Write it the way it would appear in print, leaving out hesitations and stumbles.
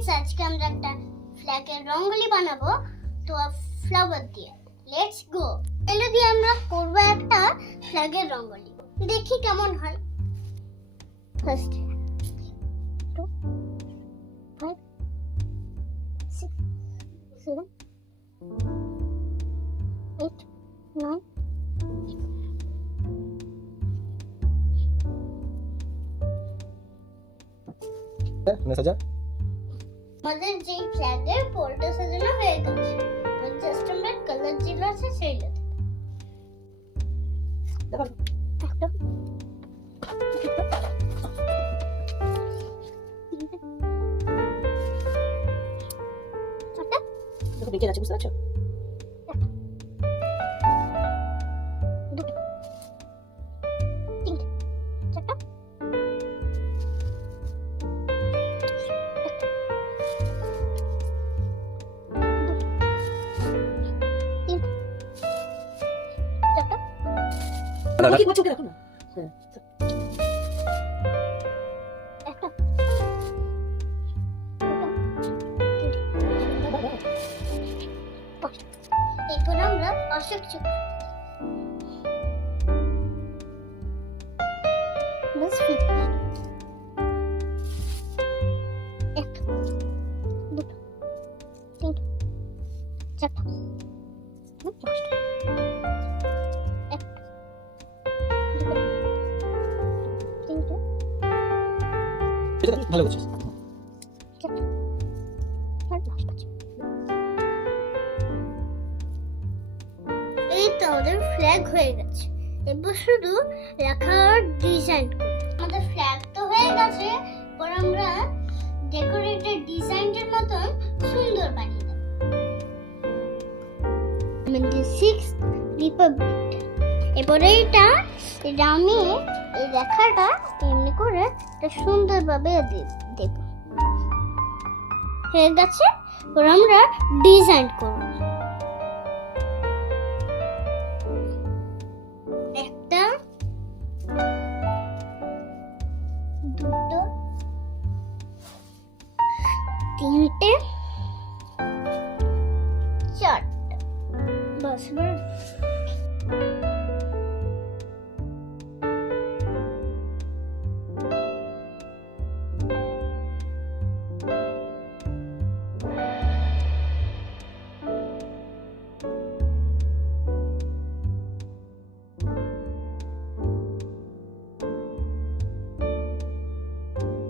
Friends, আজকে আমরা একটা ফ্ল্যাগের রঙ্গোলি বানাবো তো ফ্লাওয়ার দিয়ে। Let's go. এগুলো দিয়ে আমরা করব একটা ফ্ল্যাগের রঙ্গোলি, দেখি কেমন হয়। ফার্স্ট 2 5 6 7 8 9 না সাজা আমাদের যে ফ্ল্যাগের পোলটা সাজানো হয়ে গেছে, জাস্ট আমরা কালার যেগুলো আছে সেইগুলো দেখো একটা দেখো বেঁকে যাচ্ছে, বুঝতে পারছো? কি করছো দেখো না। এরপর আমরা অশোক চক্র বাস ফিট একটা দুটো তিনটে চারটা পাঁচটা একটা দুটো তিনটে এটা ভালো করছিস। চারটা আর পাঁচটা। এই তো আমাদের ফ্ল্যাগ হয়ে গেছে। এবার শুধু লেখার ডিজাইন করব। আমাদের ফ্ল্যাগ তো হয়ে গেছে, পর আমরা ডেকোরেটেড ডিজাইনের মতন সুন্দর বানিয়ে দেব। আমাদের 6th রিপাবলিক। এবারে এটা আমি এই লেখাটা এমনি করে এটা সুন্দরভাবে দেব। হয়ে গেছে, পর আমরা ডিজাইন করব। একটা দুটো তিনটে চারটে, বাস